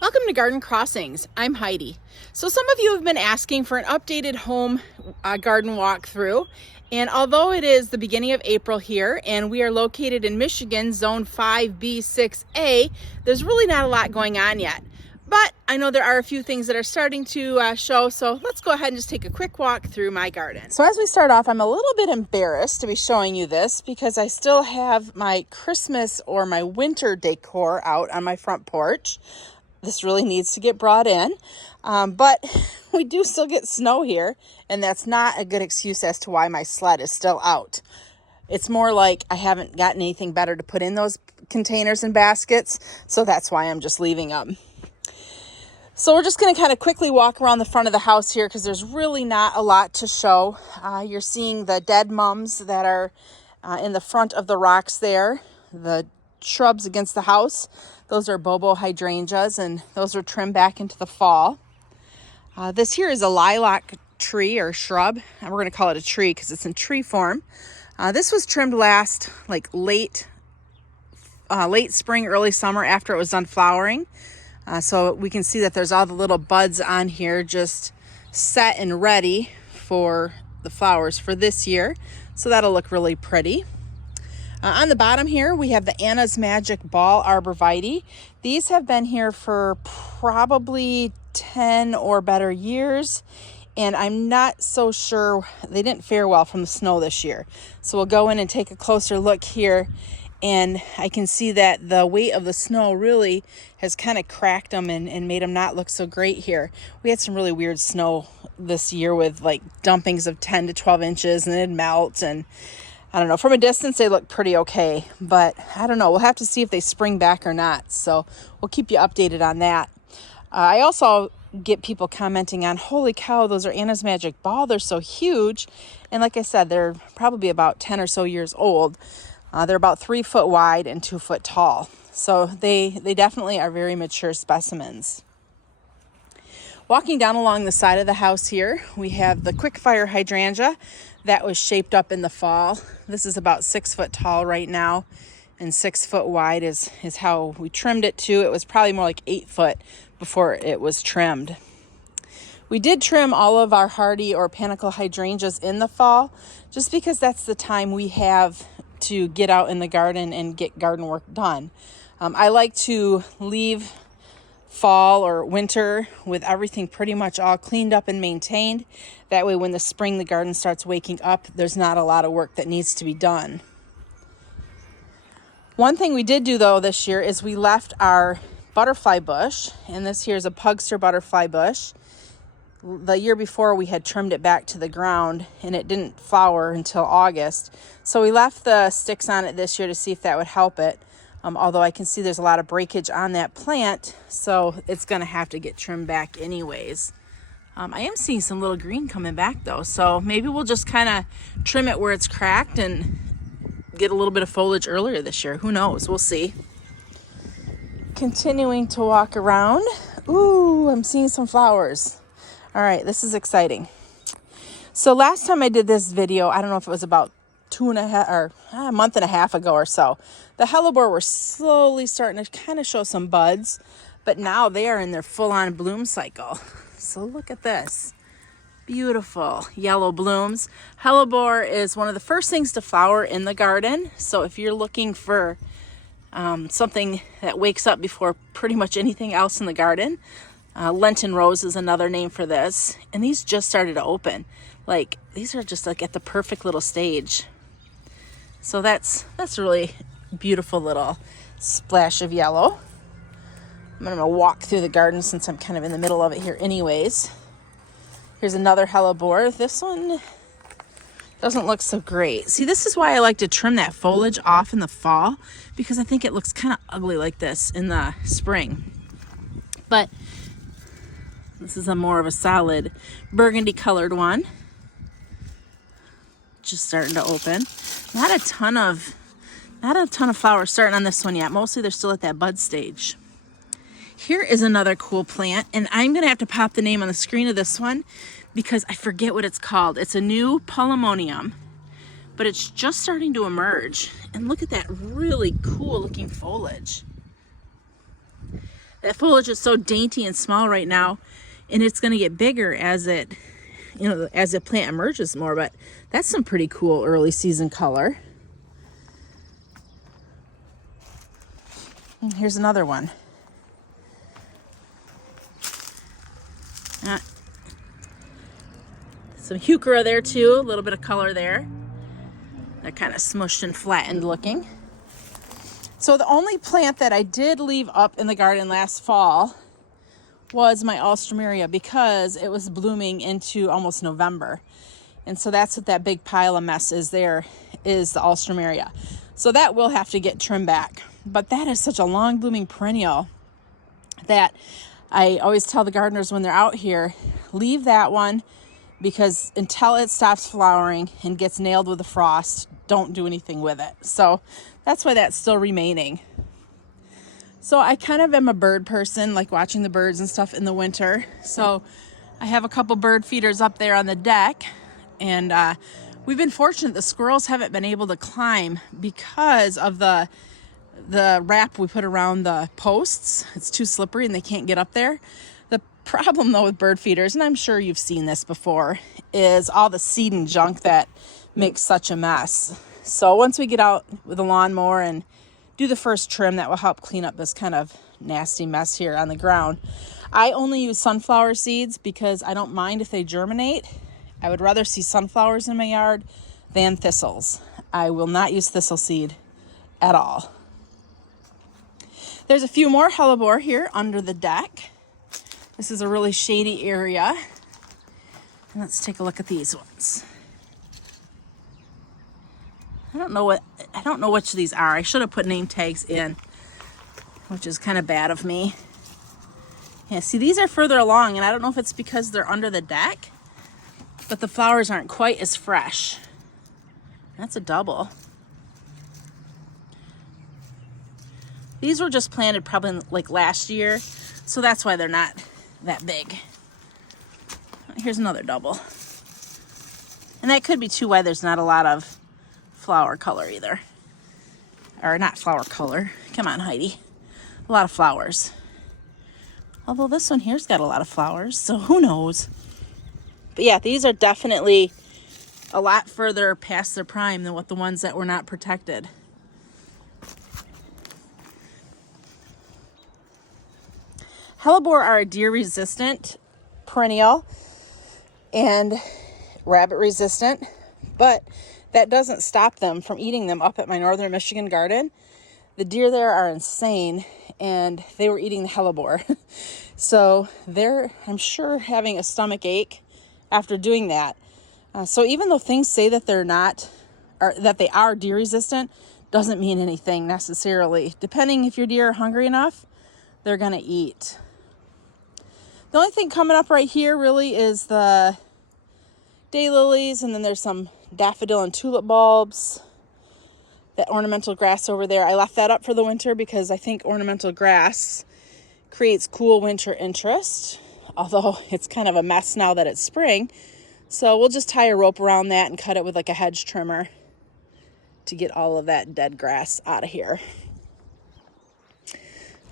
Welcome to Garden Crossings. I'm Heidi. So some of you have been asking for an updated home garden walkthrough, and although it is the beginning of April here and we are located in Michigan, zone 5B6A, there's really not a lot going on yet. But I know there are a few things that are starting to show, so let's go ahead and just take a quick walk through my garden. So as we start off, I'm a little bit embarrassed to be showing you this because I still have my Christmas or my winter decor out on my front porch. This really needs to get brought in, but we do still get snow here, and that's not a good excuse as to why my sled is still out. It's more like I haven't gotten anything better to put in those containers and baskets, so that's why I'm just leaving them. So we're just going to kind of quickly walk around the front of the house here because there's really not a lot to show. You're seeing the dead mums that are in the front of the rocks there, the shrubs against the house. Those are bobo hydrangeas, and those are trimmed back into the fall. This here is a lilac tree or shrub. And we're going to call it a tree because it's in tree form. This was trimmed last late spring, early summer after it was done flowering. So we can see that there's all the little buds on here just set and ready for the flowers for this year. So that'll look really pretty. On the bottom here, we have the Anna's Magic Ball Arborvitae. These have been here for probably 10 or better years, and I'm not so sure, they didn't fare well from the snow this year. So we'll go in and take a closer look here, and I can see that the weight of the snow really has kind of cracked them and made them not look so great here. We had some really weird snow this year with like dumpings of 10 to 12 inches, and it'd melt, and I don't know, from a distance they look pretty okay, but I don't know, we'll have to see if they spring back or not, so we'll keep you updated on that. I also get people commenting on, holy cow, those are Anna's Magic Ball, they're so huge, and like I said, they're probably about 10 or so years old. They're about 3 foot wide and 2 foot tall, so they definitely are very mature specimens. Walking down along the side of the house here, we have the Quickfire hydrangea that was shaped up in the fall. This is about 6 foot tall right now, and 6 foot wide is how we trimmed it to. It was probably more like 8 foot before it was trimmed. We did trim all of our hardy or panicle hydrangeas in the fall, just because that's the time we have to get out in the garden and get garden work done. I like to leave fall or winter with everything pretty much all cleaned up and maintained. That way when the spring the garden starts waking up, there's not a lot of work that needs to be done. One thing we did do though this year is we left our butterfly bush, and this here is a pugster butterfly bush. The year before we had trimmed it back to the ground and it didn't flower until August. So we left the sticks on it this year to see if that would help it. Although I can see there's a lot of breakage on that plant, so it's going to have to get trimmed back anyways. I am seeing some little green coming back though, so maybe we'll just kind of trim it where it's cracked and get a little bit of foliage earlier this year. Who knows? We'll see. Continuing to walk around. Ooh, I'm seeing some flowers. All right, this is exciting. So last time I did this video, I don't know if it was about 2.5 or a month and a half ago or so, the hellebore were slowly starting to kind of show some buds, but now they are in their full-on bloom cycle. So look at this. Beautiful yellow blooms. Hellebore is one of the first things to flower in the garden. So if you're looking for something that wakes up before pretty much anything else in the garden, Lenten rose is another name for this. And these just started to open. Like, these are just like at the perfect little stage. So that's really beautiful little splash of yellow. I'm going to walk through the garden since I'm kind of in the middle of it here anyways. Here's another hellebore. This one doesn't look so great. See, this is why I like to trim that foliage off in the fall, because I think it looks kind of ugly like this in the spring. But this is a more of a solid burgundy colored one. Just starting to open. Not a ton of flowers starting on this one yet. Mostly they're still at that bud stage. Here is another cool plant, and I'm gonna have to pop the name on the screen of this one because I forget what it's called. It's a new Polymonium, but it's just starting to emerge. And look at that really cool looking foliage. That foliage is so dainty and small right now, and it's going to get bigger as it, as the plant emerges more. But that's some pretty cool early season color. And here's another one. Some heuchera there too, a little bit of color there. They're kind of smushed and flattened looking. So the only plant that I did leave up in the garden last fall was my alstroemeria, because it was blooming into almost November. And so that's what that big pile of mess is there, is the alstroemeria. So that will have to get trimmed back. But that is such a long blooming perennial that I always tell the gardeners when they're out here, leave that one, because until it stops flowering and gets nailed with the frost, don't do anything with it. So that's why that's still remaining. So I kind of am a bird person, like watching the birds and stuff in the winter. So I have a couple bird feeders up there on the deck, and we've been fortunate the squirrels haven't been able to climb because of the wrap we put around the posts. It's too slippery and they can't get up there. The problem though with bird feeders, and I'm sure you've seen this before, is all the seed and junk that makes such a mess. So once we get out with a lawnmower and do the first trim, that will help clean up this kind of nasty mess here on the ground. I only use sunflower seeds because I don't mind if they germinate. I would rather see sunflowers in my yard than thistles. I will not use thistle seed at all. There's a few more hellebore here under the deck. This is a really shady area. And let's take a look at these ones. I don't know which of these are. I should have put name tags in, which is kind of bad of me. Yeah, see, these are further along, and I don't know if it's because they're under the deck, but the flowers aren't quite as fresh. That's a double. These were just planted probably like last year, so that's why they're not that big. Here's another double. And that could be too why there's not a lot of flower color either. Or not flower color. Come on, Heidi. A lot of flowers. Although this one here's got a lot of flowers, so who knows. But yeah, these are definitely a lot further past their prime than what the ones that were not protected. Hellebore are a deer resistant perennial and rabbit resistant, but that doesn't stop them from eating them up at my northern Michigan garden. The deer there are insane, and they were eating the hellebore. So they're, I'm sure, having a stomach ache after doing that. So even though things say that they're not, or that they are deer resistant, doesn't mean anything necessarily. Depending if your deer are hungry enough, they're gonna eat. The only thing coming up right here really is the daylilies, and then there's some daffodil and tulip bulbs. That ornamental grass over there, I left that up for the winter because I think ornamental grass creates cool winter interest, although it's kind of a mess now that it's spring. So we'll just tie a rope around that and cut it with like a hedge trimmer to get all of that dead grass out of here.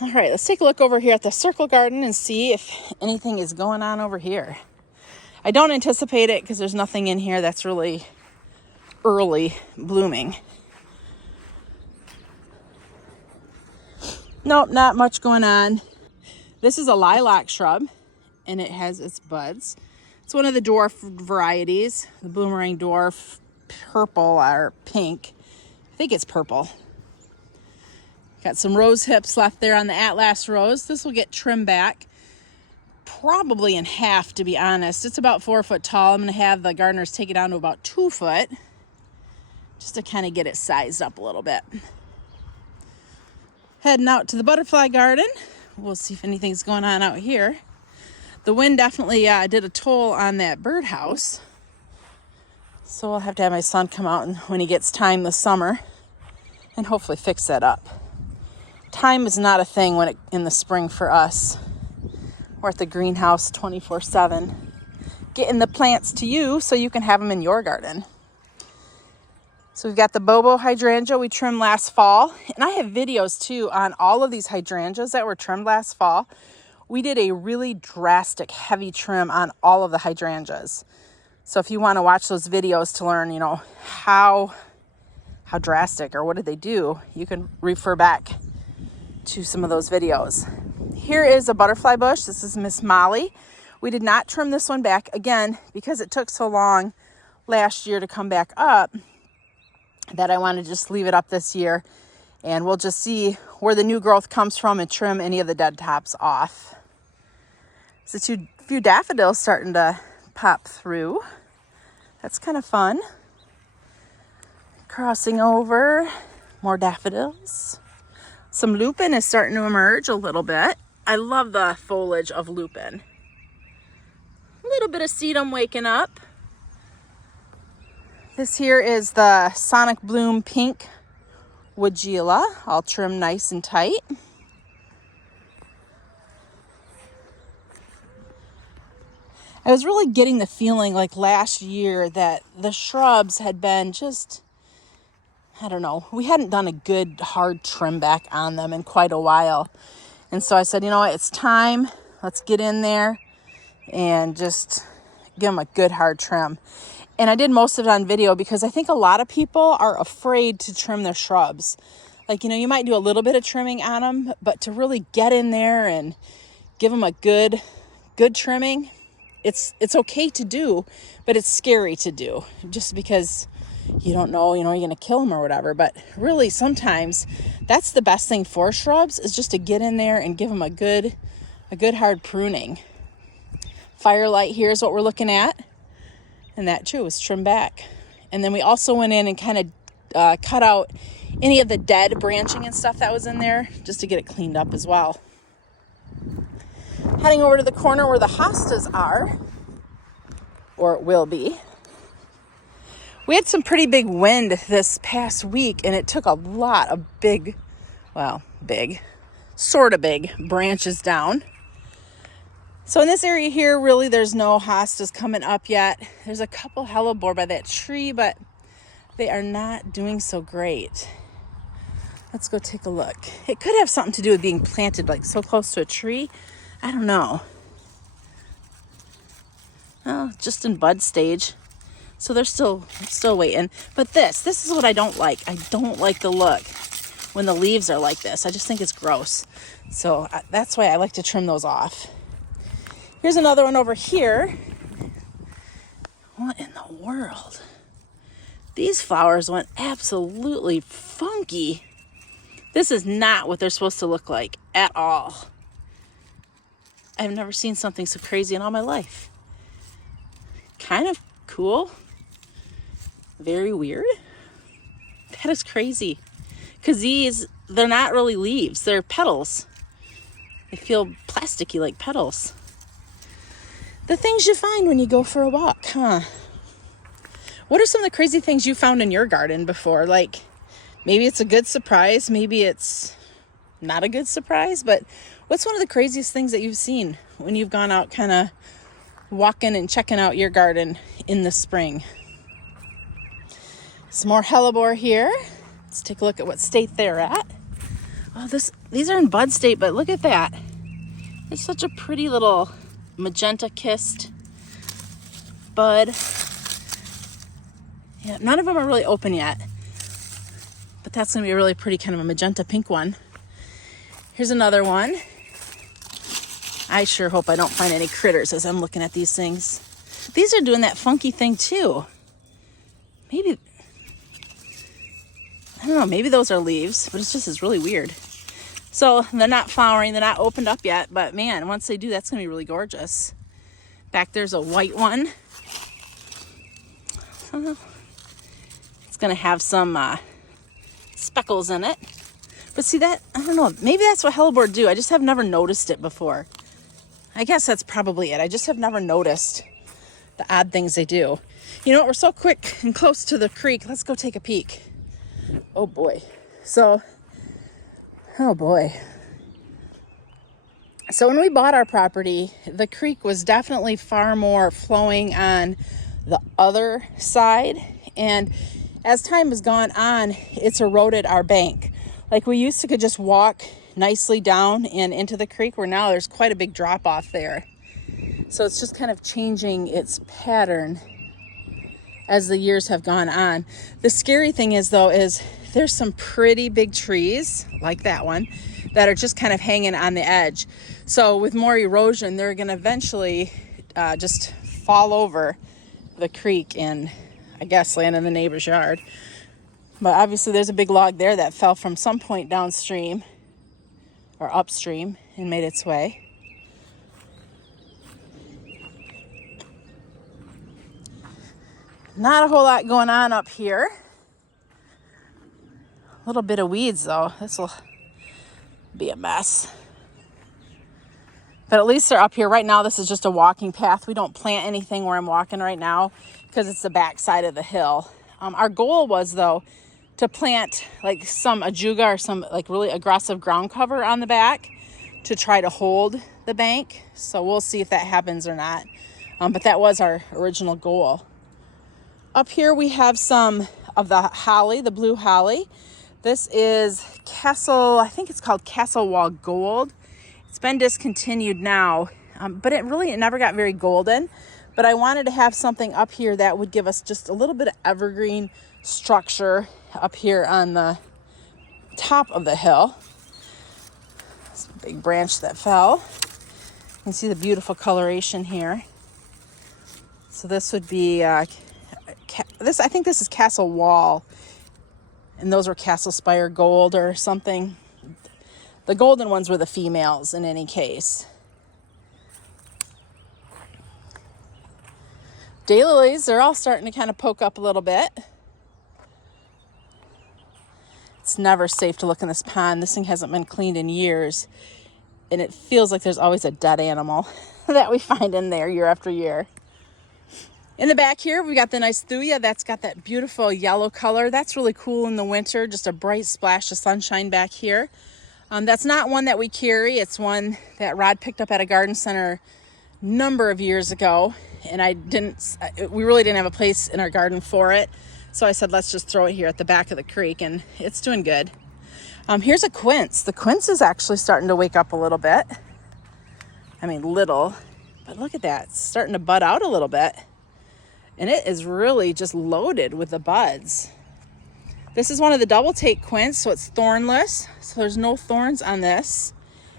All right, let's take a look over here at the circle garden and see if anything is going on over here. I don't anticipate it because there's nothing in here that's really early blooming. Nope, not much going on. This is a lilac shrub, and it has its buds. It's one of the dwarf varieties, the Boomerang Dwarf, purple or pink. I think it's purple. Got some rose hips left there on the Atlas rose. This will get trimmed back, probably in half, to be honest. It's about 4 foot tall. I'm going to have the gardeners take it down to about 2 foot, just to kind of get it sized up a little bit. Heading out to the butterfly garden. We'll see if anything's going on out here. The wind definitely did a toll on that birdhouse. So I'll have to have my son come out when he gets time this summer and hopefully fix that up. Time is not a thing in the spring for us. We're at the greenhouse 24/7, getting the plants to you so you can have them in your garden. So we've got the Bobo hydrangea we trimmed last fall. And I have videos too on all of these hydrangeas that were trimmed last fall. We did a really drastic heavy trim on all of the hydrangeas. So if you want to watch those videos to learn, how drastic or what did they do, you can refer back to some of those videos. Here is a butterfly bush. This is Miss Molly. We did not trim this one back again because it took so long last year to come back up that I want to just leave it up this year, and we'll just see where the new growth comes from and trim any of the dead tops off. There's a few daffodils starting to pop through. That's kind of fun. Crossing over, more daffodils. Some lupin is starting to emerge a little bit. I love the foliage of lupin. A little bit of sedum waking up. This here is the Sonic Bloom Pink Woodgila, all trimmed nice and tight. I was really getting the feeling like last year that the shrubs had been just, I don't know, we hadn't done a good hard trim back on them in quite a while. And so I said, you know what, it's time. Let's get in there and just give them a good hard trim. And I did most of it on video because I think a lot of people are afraid to trim their shrubs. Like, you might do a little bit of trimming on them, but to really get in there and give them a good trimming, it's okay to do, but it's scary to do just because you don't know, you're going to kill them or whatever. But really, sometimes that's the best thing for shrubs is just to get in there and give them a good hard pruning. Firelight here is what we're looking at. And that too was trimmed back. And then we also went in and kind of cut out any of the dead branching and stuff that was in there just to get it cleaned up as well. Heading over to the corner where the hostas are, or it will be. We had some pretty big wind this past week, and it took a lot of sort of big branches down. So in this area here, really, there's no hostas coming up yet. There's a couple hellebore by that tree, but they are not doing so great. Let's go take a look. It could have something to do with being planted like so close to a tree. I don't know. Oh, just in bud stage. So they're still waiting. But this is what I don't like. I don't like the look when the leaves are like this. I just think it's gross. So that's why I like to trim those off. Here's another one over here. What in the world? These flowers went absolutely funky. This is not what they're supposed to look like at all. I've never seen something so crazy in all my life. Kind of cool. Very weird. That is crazy. Because they're not really leaves. They're petals. They feel plasticky like petals. The things you find when you go for a walk, huh? What are some of the crazy things you found in your garden before? Like, maybe it's a good surprise, maybe it's not a good surprise, but what's one of the craziest things that you've seen when you've gone out kind of walking and checking out your garden in the spring? Some more hellebore here. Let's take a look at what state they're at. Oh, these are in bud state, but look at that. It's such a pretty little magenta kissed bud. Yeah, none of them are really open yet, but that's gonna be a really pretty kind of a magenta pink one. Here's another one. I sure hope I don't find any critters as I'm looking at these things. These are doing that funky thing too. Maybe, I don't know, maybe those are leaves, but it's really weird. So they're not flowering, they're not opened up yet, but man, once they do, that's gonna be really gorgeous. Back there's a white one. It's gonna have some speckles in it. But see that, I don't know, maybe that's what hellebore do. I just have never noticed it before. I guess that's probably it. I just have never noticed the odd things they do. You know what, we're so quick and close to the creek. Let's go take a peek. Oh boy. So when we bought our property, the creek was definitely far more flowing on the other side. And as time has gone on, it's eroded our bank. Like we used to could just walk nicely down and into the creek, where now there's quite a big drop off there. So it's just kind of changing its pattern as the years have gone on. The scary thing is though, is there's some pretty big trees like that one that are just kind of hanging on the edge. So with more erosion, they're gonna eventually just fall over the creek and I guess land in the neighbor's yard. But obviously there's a big log there that fell from some point downstream or upstream and made its way. Not a whole lot going on up here. A little bit of weeds though. This will be a mess. But at least they're up here. Right now this is just a walking path. We don't plant anything where I'm walking right now because it's the back side of the hill. Our goal was though to plant like some ajuga or some like really aggressive ground cover on the back to try to hold the bank. So we'll see if that happens or not. But that was our original goal. Up here we have some of the holly, the blue holly. This is I think it's called Castle Wall Gold. It's been discontinued now, but it never got very golden. But I wanted to have something up here that would give us just a little bit of evergreen structure up here on the top of the hill. This big branch that fell. You can see the beautiful coloration here. So this would be, I think this is Castle Wall. And those were Castle Spire Gold or something. The golden ones were the females in any case. Daylilies, they're all starting to kind of poke up a little bit. It's never safe to look in this pond. This thing hasn't been cleaned in years. And it feels like there's always a dead animal that we find in there year after year. In the back here, we got the nice thuya that's got that beautiful yellow color. That's really cool in the winter, just a bright splash of sunshine back here. That's not one that we carry. It's one that Rod picked up at a garden center a number of years ago. And we really didn't have a place in our garden for it. So I said, let's just throw it here at the back of the creek, and it's doing good. Here's a quince. The quince is actually starting to wake up a little bit. I mean, little, but look at that. It's starting to bud out a little bit. And it is really just loaded with the buds. This is one of the double take quints, so it's thornless. So there's no thorns on this.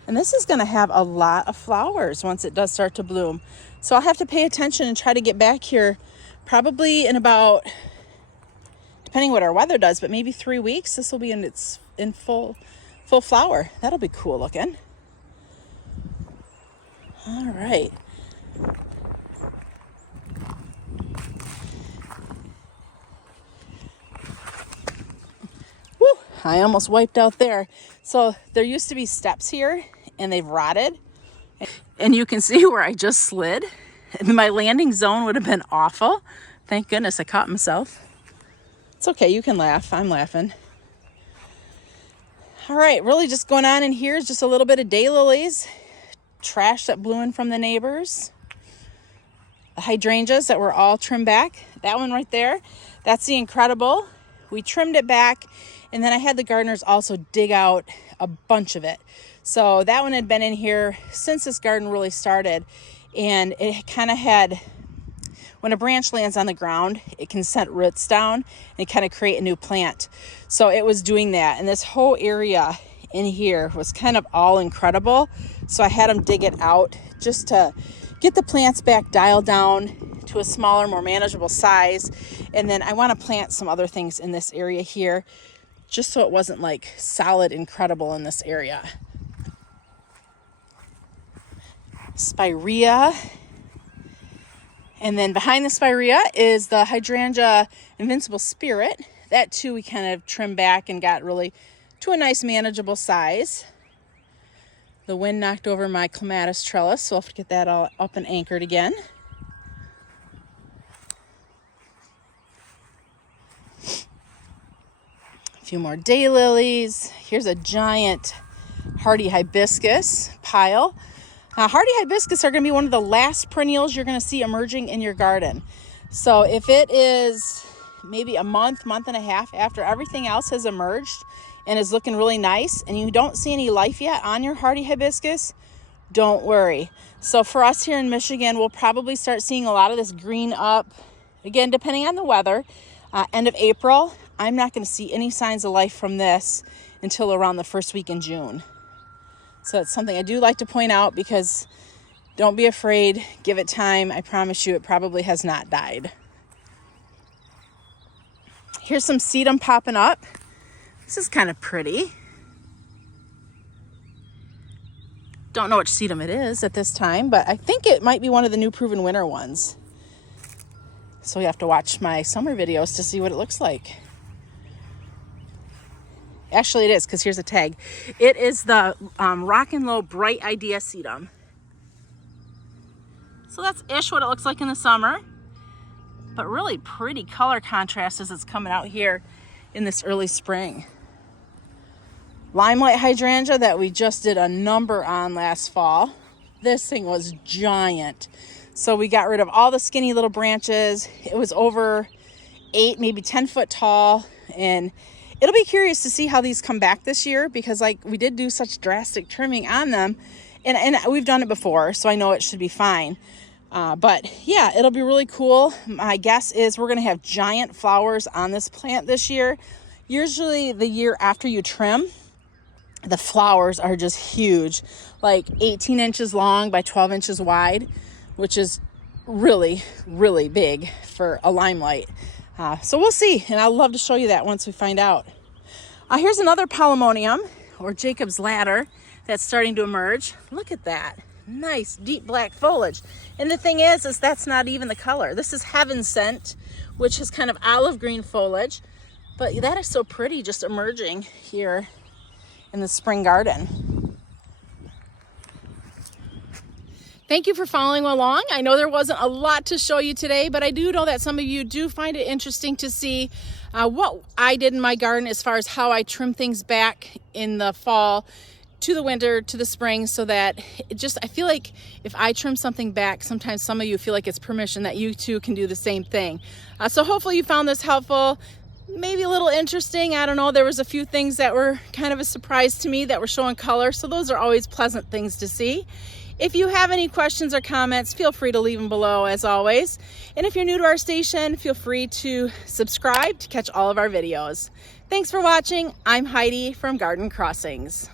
And this is gonna have a lot of flowers once it does start to bloom. So I'll have to pay attention and try to get back here probably in about, depending what our weather does, but maybe 3 weeks. This will be in full flower. That'll be cool looking. All right. Woo, I almost wiped out there. So there used to be steps here and they've rotted. And you can see where I just slid. My landing zone would have been awful. Thank goodness I caught myself. It's okay, you can laugh. I'm laughing. All right, really just going on in here is just a little bit of daylilies, trash that blew in from the neighbors, the hydrangeas that were all trimmed back. That one right there, that's the Incredible. We trimmed it back, and then I had the gardeners also dig out a bunch of it. So that one had been in here since this garden really started, and it kind of had, when a branch lands on the ground, it can set roots down and kind of create a new plant. So it was doing that, and this whole area in here was kind of all Incredible. So I had them dig it out just to get the plants back dialed down to a smaller, more manageable size. And then I want to plant some other things in this area here, just so it wasn't like solid Incredible in this area. Spirea. And then behind the Spirea is the Hydrangea Invincible Spirit. That too we kind of trimmed back and got really to a nice manageable size. The wind knocked over my clematis trellis, so I'll have to get that all up and anchored again. A few more daylilies. Here's a giant Hearty Hibiscus pile. Hearty Hibiscus are going to be one of the last perennials you're going to see emerging in your garden. So if it is maybe a month and a half after everything else has emerged and is looking really nice, and you don't see any life yet on your Hearty Hibiscus, don't worry. So for us here in Michigan, we'll probably start seeing a lot of this green up, again, depending on the weather, end of April. I'm not going to see any signs of life from this until around the first week in June. So it's something I do like to point out, because don't be afraid, give it time. I promise you it probably has not died. Here's some Sedum popping up. This is kind of pretty. Don't know which Sedum it is at this time, but I think it might be one of the new Proven Winner ones. So you have to watch my summer videos to see what it looks like. Actually, it is, because here's a tag. It is the Rock and Low Bright Idea Sedum. So that's ish what it looks like in the summer, but really pretty color contrast as it's coming out here in this early spring. Limelight hydrangea that we just did a number on last fall. This thing was giant. So we got rid of all the skinny little branches. It was over 8, maybe 10 foot tall, and it'll be curious to see how these come back this year, because like we did do such drastic trimming on them, and we've done it before, so I know it should be fine. But yeah, it'll be really cool. My guess is we're gonna have giant flowers on this plant this year. Usually the year after you trim, the flowers are just huge, like 18 inches long by 12 inches wide, which is really, really big for a limelight. So we'll see, and I'd love to show you that once we find out. Here's another Polymonium, or Jacob's Ladder, that's starting to emerge. Look at that. Nice deep black foliage. And the thing is that's not even the color. This is Heaven Sent, which is kind of olive green foliage, but that is so pretty just emerging here in the spring garden. Thank you for following along. I know there wasn't a lot to show you today, but I do know that some of you do find it interesting to see what I did in my garden as far as how I trim things back in the fall to the winter to the spring, so that I feel like if I trim something back, sometimes some of you feel like it's permission that you too can do the same thing. So hopefully you found this helpful, maybe a little interesting. I don't know, there was a few things that were kind of a surprise to me that were showing color, so those are always pleasant things to see. If you have any questions or comments, feel free to leave them below as always. And if you're new to our station, feel free to subscribe to catch all of our videos. Thanks for watching. I'm Heidi from Garden Crossings.